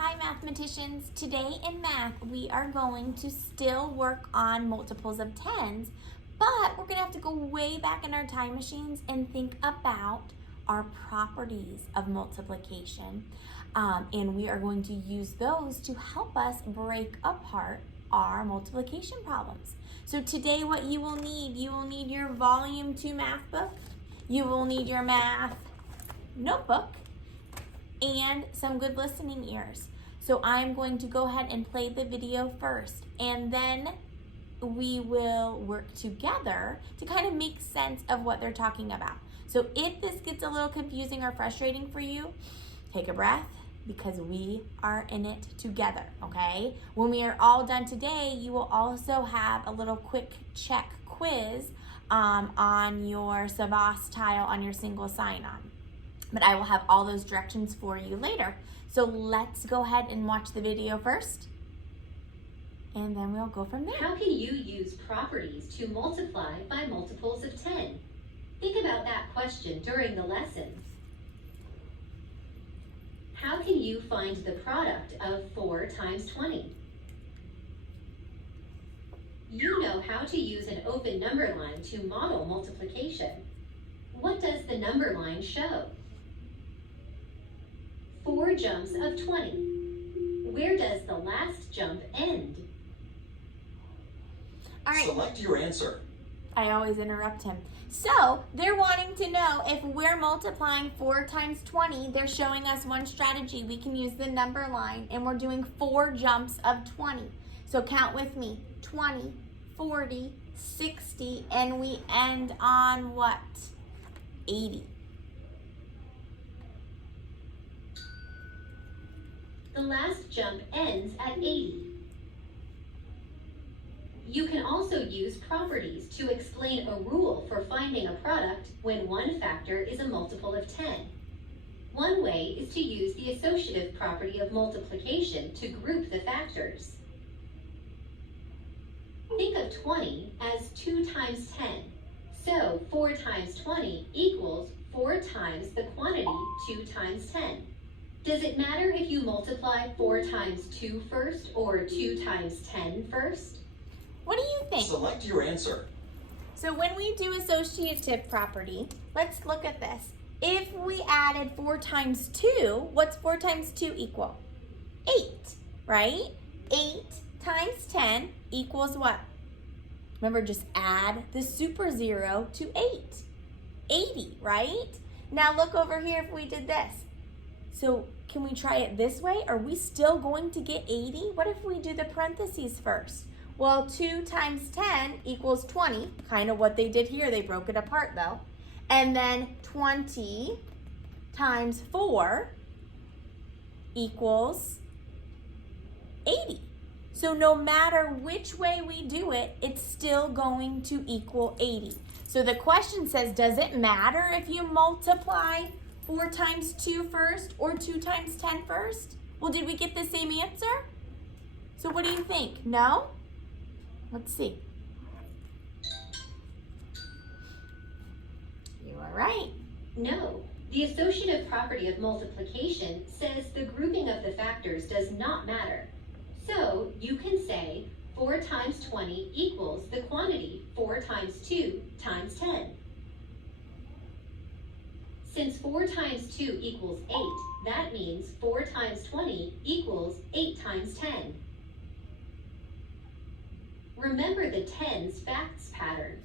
Hi mathematicians, today in math we are going to still work on multiples of tens, but we're going to have to go way back in our time machines and think about our properties of multiplication. And we are going to use those to help us break apart our multiplication problems. So today what you will need your volume 2 math book, you will need your math notebook, and some good listening ears. So I'm going to go ahead and play the video first, and then we will work together to kind of make sense of what they're talking about. So if this gets a little confusing or frustrating for you, take a breath because we are in it together, okay? When we are all done today, you will also have a little quick check quiz on your Savas tile on your single sign-on. But I will have all those directions for you later. So let's go ahead and watch the video first, and then we'll go from there. How can you use properties to multiply by multiples of 10? Think about that question during the lesson. How can you find the product of 4 times 20? You know how to use an open number line to model multiplication. What does the number line show? 4 jumps of 20. Where does the last jump end? All right. Select your answer. I always interrupt him. So they're wanting to know if we're multiplying 4 times 20, they're showing us one strategy. We can use the number line, and we're doing 4 jumps of 20. So count with me, 20, 40, 60, and we end on what? 80. The last jump ends at 80. You can also use properties to explain a rule for finding a product when one factor is a multiple of 10. One way is to use the associative property of multiplication to group the factors. Think of 20 as 2 times 10. So 4 times 20 equals 4 times the quantity 2 times 10. Does it matter if you multiply 4 times 2 first or 2 times 10 first? What do you think? Select your answer. So when we do associative property, let's look at this. If we added 4 times 2, what's 4 times 2 equal? 8, right? 8 times 10 equals what? Remember, just add the super zero to 8. 80, right? Now look over here if we did this. So can we try it this way? Are we still going to get 80? What if we do the parentheses first? Well, 2 times 10 equals 20, kind of what they did here. They broke it apart though. And then 20 times 4 equals 80. So no matter which way we do it, it's still going to equal 80. So the question says, does it matter if you multiply 4 times 2 first or 2 times 10 first? Well, did we get the same answer? So what do you think? No? Let's see. You are right. No. The associative property of multiplication says the grouping of the factors does not matter. So you can say 4 times 20 equals the quantity 4 times 2 times 10. Since 4 times 2 equals 8, that means 4 times 20 equals 8 times 10. Remember the tens facts pattern.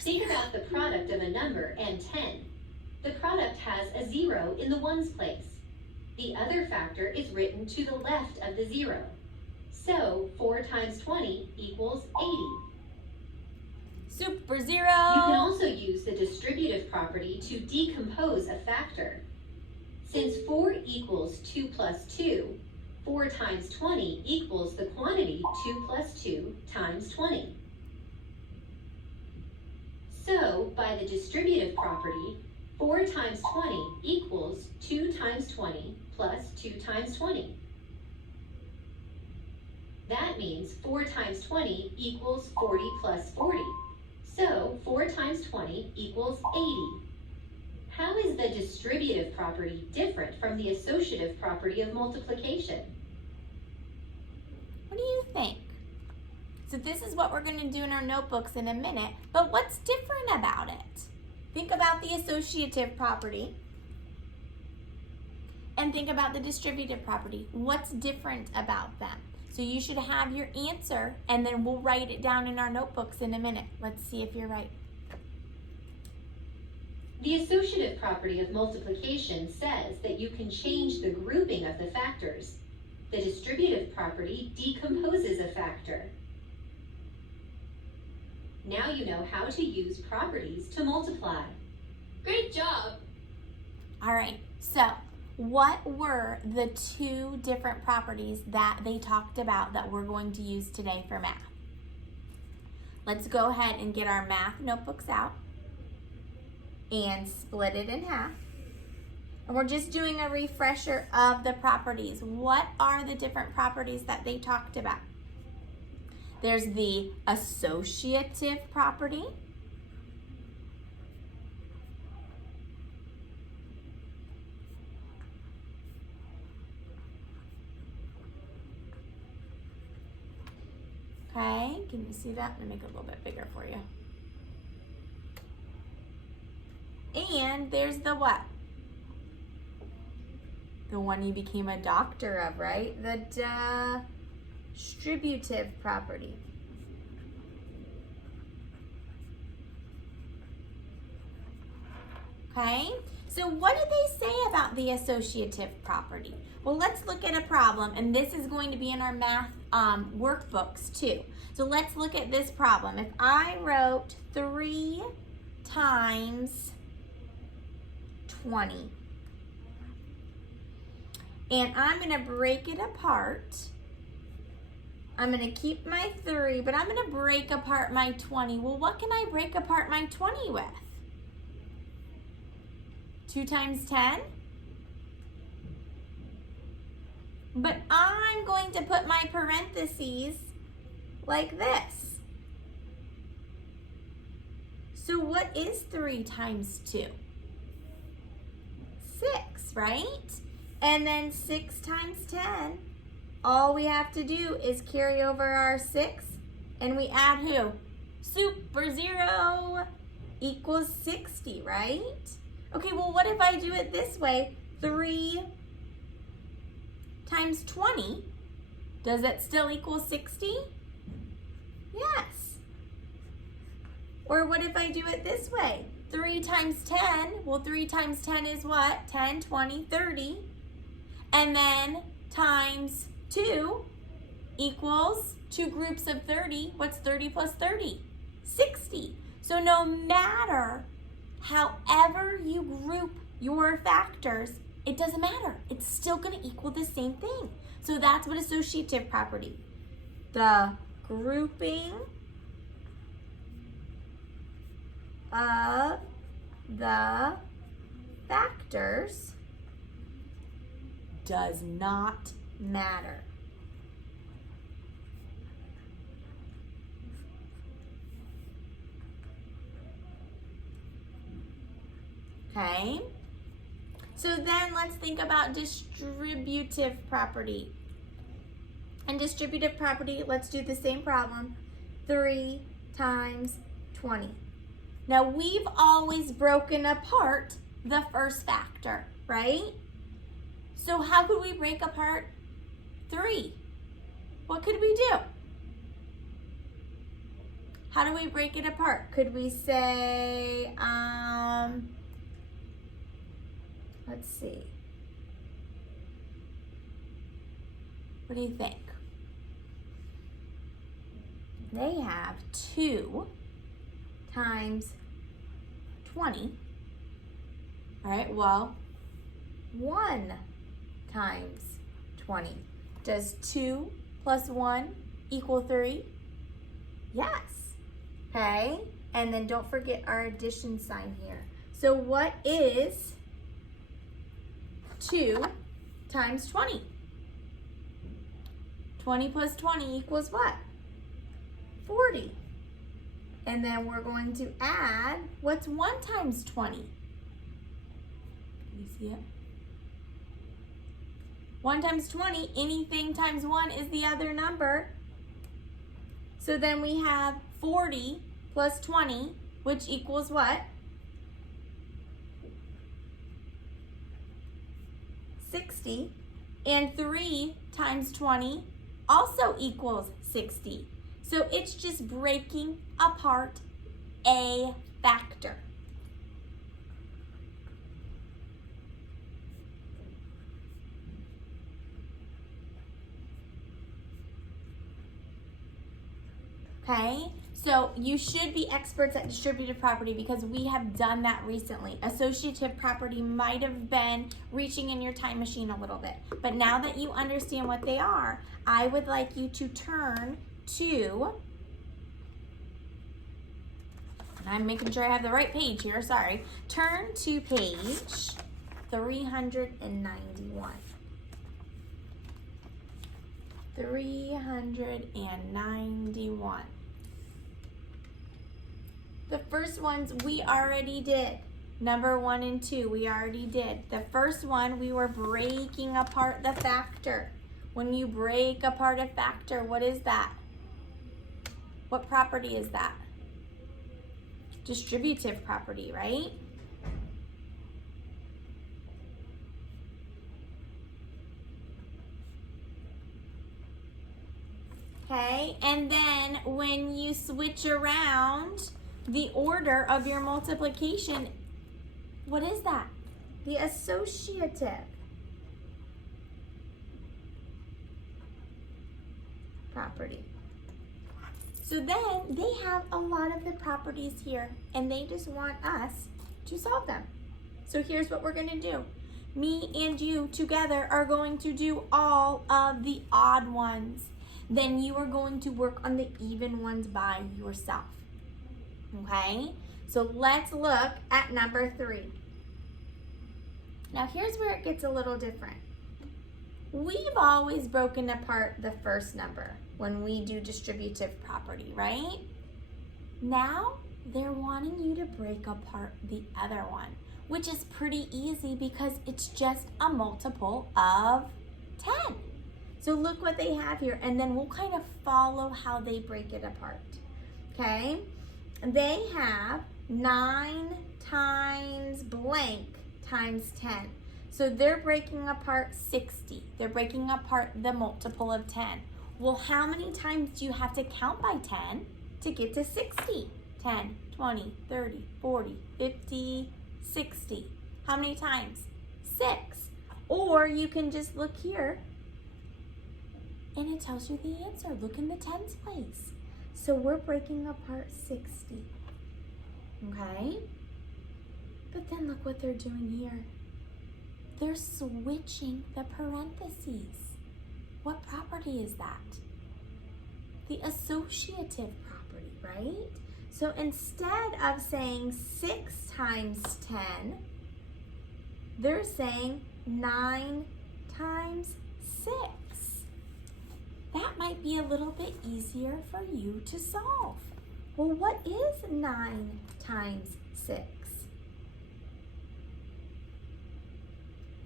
Think about the product of a number and 10. The product has a 0 in the ones place. The other factor is written to the left of the 0. So 4 times 20 equals 80. Super zero. You can also use the distributive property to decompose a factor. Since 4 equals 2 plus 2, 4 times 20 equals the quantity 2 plus 2 times 20. So, by the distributive property, 4 times 20 equals 2 times 20 plus 2 times 20. That means 4 times 20 equals 40 plus 40. So 4 times 20 equals 80. How is the distributive property different from the associative property of multiplication? What do you think? So this is what we're going to do in our notebooks in a minute, but what's different about it? Think about the associative property and think about the distributive property. What's different about them? So you should have your answer and then we'll write it down in our notebooks in a minute. Let's see if you're right. The associative property of multiplication says that you can change the grouping of the factors. The distributive property decomposes a factor. Now you know how to use properties to multiply. Great job! All right, so what were the two different properties that they talked about that we're going to use today for math? Let's go ahead and get our math notebooks out and split it in half. And we're just doing a refresher of the properties. What are the different properties that they talked about? There's the associative property. Okay, can you see that? Let me make it a little bit bigger for you. And there's the what? The one you became a doctor of, right? The distributive property. Okay, so what did they say about the associative property? Well, let's look at a problem, and this is going to be in our math workbooks too. So let's look at this problem. If I wrote 3 times 20, and I'm going to break it apart. I'm going to keep my 3, but I'm going to break apart my 20. Well, what can I break apart my 20 with? 2 times 10? But I'm going to put my parentheses like this. So what is 3 times 2? 6, right? And then 6 times 10, all we have to do is carry over our 6 and we add who? Super 0 equals 60, right? Okay, well, what if I do it this way? 3 times 20, does that still equal 60? Yes. Or what if I do it this way? 3 times 10, well, 3 times 10 is what? 10, 20, 30. And then times 2 equals 2 groups of 30. What's 30 plus 30? 60. So no matter however you group your factors, it doesn't matter. It's still going to equal the same thing. So that's what associative property. The grouping of the factors does not matter. Okay? So then let's think about distributive property. And distributive property, let's do the same problem. 3 times 20. Now we've always broken apart the first factor, right? So how could we break apart 3? What could we do? How do we break it apart? Could we say, let's see. What do you think? They have 2 times 20. All right, well, 1 times 20. Does 2 plus 1 equal 3? Yes. Okay, and then don't forget our addition sign here. So what is 2 times 20? 20 plus 20 equals what? 40. And then we're going to add, what's 1 times 20? Can you see it? 1 times 20, anything times 1 is the other number. So then we have 40 plus 20, which equals what? 60. And 3 times 20 also equals 60. So it's just breaking apart a factor. Okay, so you should be experts at distributive property because we have done that recently. Associative property might have been reaching in your time machine a little bit, but now that you understand what they are, I would like you to turn to, and I'm making sure I have the right page here, sorry. Turn to page 391. 391. The first ones we already did. Number 1 and 2 we already did. The first one we were breaking apart the factor. When you break apart a factor, what is that? What property is that? Distributive property, right? Okay, and then when you switch around the order of your multiplication, what is that? The associative property. So then they have a lot of the properties here and they just want us to solve them. So here's what we're gonna do. Me and you together are going to do all of the odd ones. Then you are going to work on the even ones by yourself. Okay? So let's look at number 3. Now here's where it gets a little different. We've always broken apart the first number when we do distributive property, right? Now they're wanting you to break apart the other one, which is pretty easy because it's just a multiple of 10. So look what they have here, and then we'll kind of follow how they break it apart, okay? They have 9 times blank times 10. So they're breaking apart 60. They're breaking apart the multiple of 10. Well, how many times do you have to count by 10 to get to 60? 10, 20, 30, 40, 50, 60. How many times? 6. Or you can just look here and it tells you the answer. Look in the tens place. So we're breaking apart 60. Okay? But then look what they're doing here. They're switching the parentheses. What property is that? The associative property, right? So instead of saying 6 times 10, they're saying 9 times 6. That might be a little bit easier for you to solve. Well, what is 9 times 6?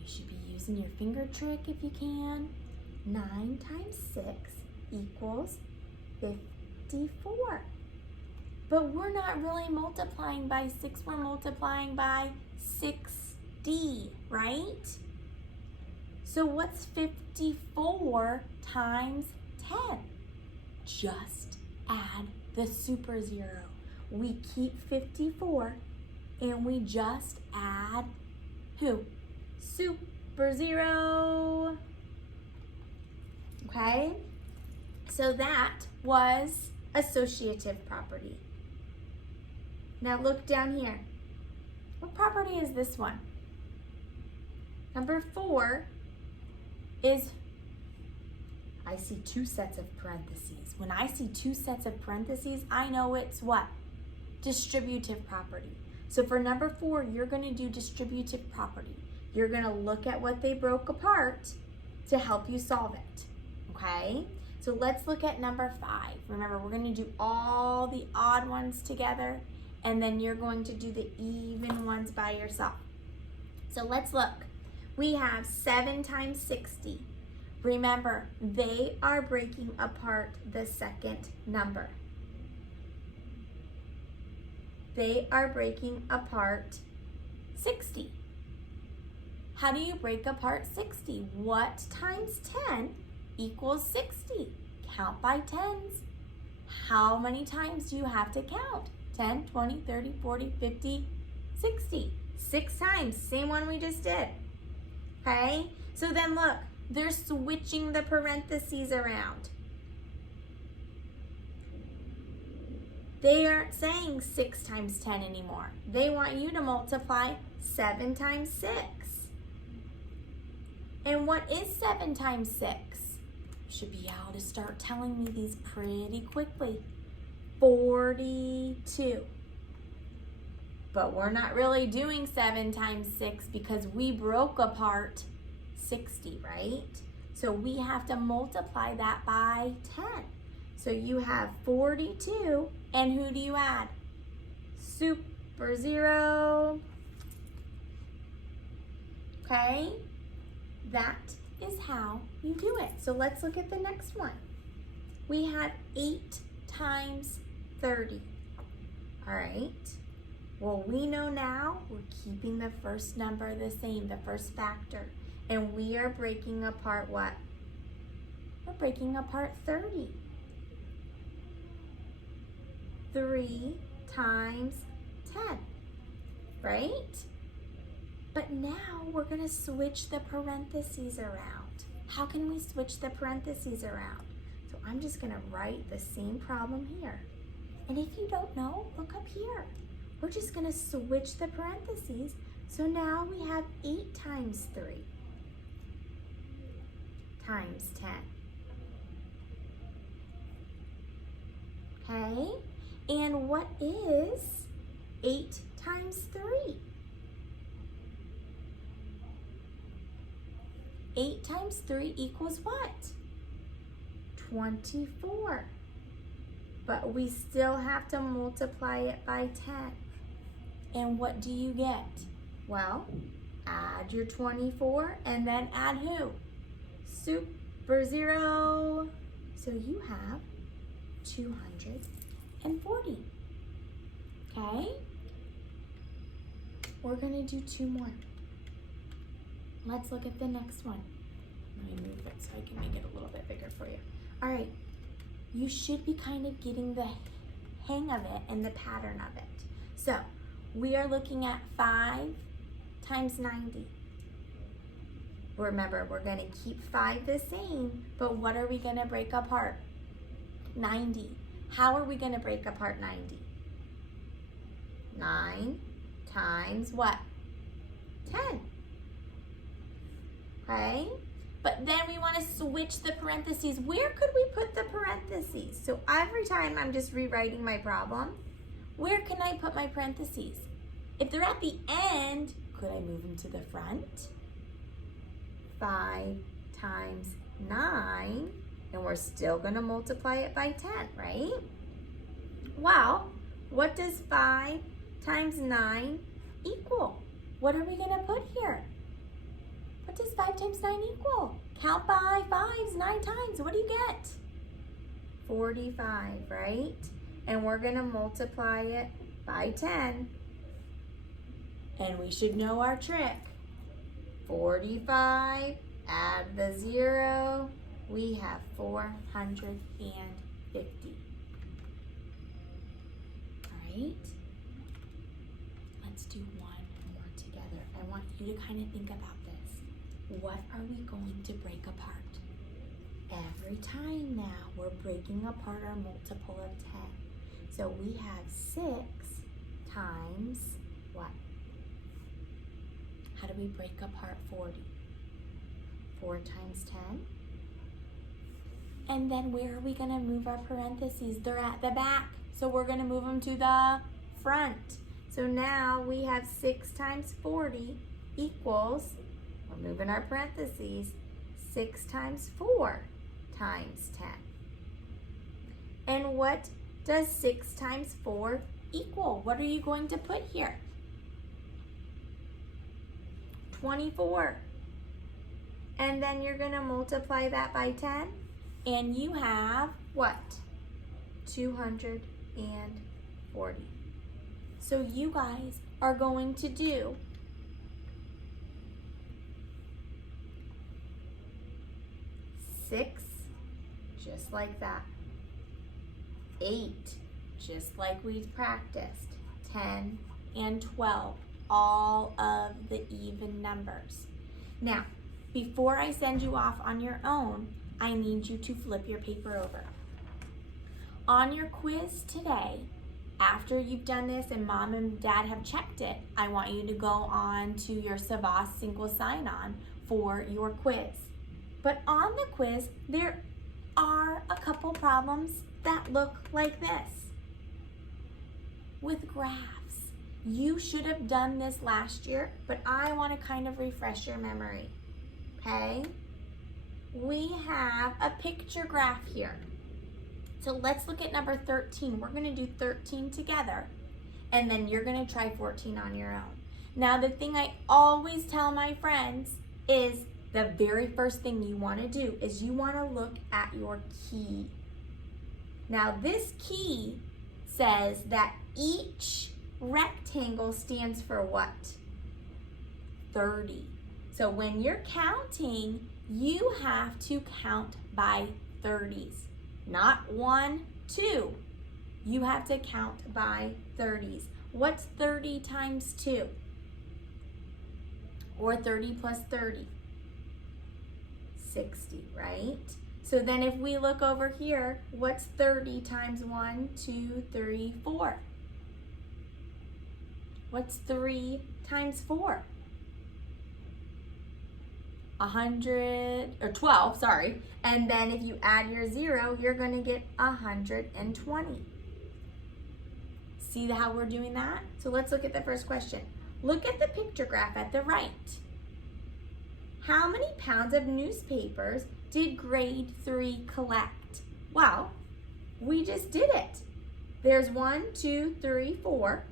You should be using your finger trick if you can. 9 times 6 equals 54. But we're not really multiplying by 6, we're multiplying by 60, right? So what's 54 times 10? Just add the super zero. We keep 54 and we just add who? Super zero. Okay? So that was associative property. Now look down here. What property is this one? Number 4 is, I see 2 sets of parentheses. When I see 2 sets of parentheses, I know it's what? Distributive property. So for number 4, you're going to do distributive property. You're going to look at what they broke apart to help you solve it. Okay? So let's look at number 5. Remember, we're going to do all the odd ones together, and then you're going to do the even ones by yourself. So let's look. We have 7 times 60. Remember, they are breaking apart the second number. They are breaking apart 60. How do you break apart 60? What times 10 equals 60? Count by tens. How many times do you have to count? 10, 20, 30, 40, 50, 60. 6 times, same one we just did. Okay, so then look, they're switching the parentheses around. They aren't saying 6 times 10 anymore. They want you to multiply 7 times 6. And what is 7 times 6? You should be able to start telling me these pretty quickly. 42. But we're not really doing 7 times 6 because we broke apart 60, right? So we have to multiply that by 10. So you have 42, and who do you add? Super zero. Okay? That is how you do it. So let's look at the next one. We have 8 times 30. All right. Well, we know now we're keeping the first number the same, the first factor. And we are breaking apart what? We're breaking apart 30. 3 times 10, right? But now we're going to switch the parentheses around. How can we switch the parentheses around? So I'm just going to write the same problem here. And if you don't know, look up here. We're just going to switch the parentheses. So now we have 8 times 3 times 10. Okay? And what is 8 times 3? 8 times 3 equals what? 24. But we still have to multiply it by 10. And what do you get? Well, add your 24 and then add who? Super zero. So you have 240. Okay? We're going to do 2 more. Let's look at the next one. Let me move it so I can make it a little bit bigger for you. All right. You should be kind of getting the hang of it and the pattern of it. So we are looking at 5 times 90. Remember, we're going to keep 5 the same, but what are we going to break apart? 90. How are we going to break apart 90? 9 times what? 10. Okay? But then we want to switch the parentheses. Where could we put the parentheses? So every time I'm just rewriting my problem, where can I put my parentheses? If they're at the end, could I move them to the front? 5 times 9, and we're still going to multiply it by 10, right? Well, what does 5 times 9 equal? What are we going to put here? What does 5 times 9 equal? Count by 5s 9 times. What do you get? 45, right? And we're going to multiply it by 10. And we should know our trick. 45, add the 0. We have 450. All right? Let's do one more together. I want you to kind of think about this. What are we going to break apart? Every time now, we're breaking apart our multiple of 10. So we have 6 times what? How do we break apart 40? 4 times 10. And then where are we going to move our parentheses? They're at the back. So we're going to move them to the front. So now we have 6 times 40 equals, we're moving our parentheses, 6 times 4 times 10. And what does 6 times 4 equal? What are you going to put here? 24. And then you're gonna multiply that by 10. And you have what? 240. So you guys are going to do 6, just like that. 8, just like we practiced. 10 and 12, all of the even numbers. Now, before I send you off on your own, I need you to flip your paper over. On your quiz today, after you've done this and mom and dad have checked it, I want you to go on to your Savas single sign-on for your quiz. But on the quiz, there are a couple problems that look like this. With graphs. You should have done this last year, but I want to kind of refresh your memory. Okay? We have a picture graph here. So let's look at number 13. We're going to do 13 together, and then you're going to try 14 on your own. Now, the thing I always tell my friends is the very first thing you want to do is you want to look at your key. Now, this key says that each rectangle stands for what? 30. So when you're counting, you have to count by 30s. Not 1, 2. You have to count by 30s. What's 30 times 2? Or 30 plus 30? 60, right? So then if we look over here, what's 30 times 1, 2, 3, 4? What's 3 times 4? 12, sorry. And then if you add your 0, you're going to get 120. See how we're doing that? So let's look at the first question. Look at the picture graph at the right. How many pounds of newspapers did grade 3 collect? Well, we just did it. There's 1, 2, 3, 4.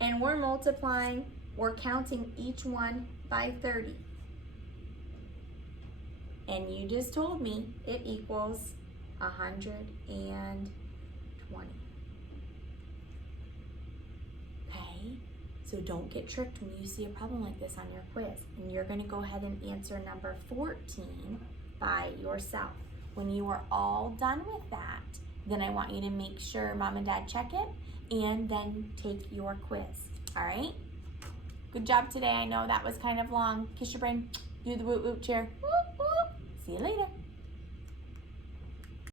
And we're multiplying, we're counting each one by 30. And you just told me it equals 120. Okay, so don't get tricked when you see a problem like this on your quiz. And you're going to go ahead and answer number 14 by yourself. When you are all done with that, then I want you to make sure mom and dad check it and then take your quiz. All right? Good job today. I know that was kind of long. Kiss your brain. Do the woot woot cheer. Whoop, whoop. See you later.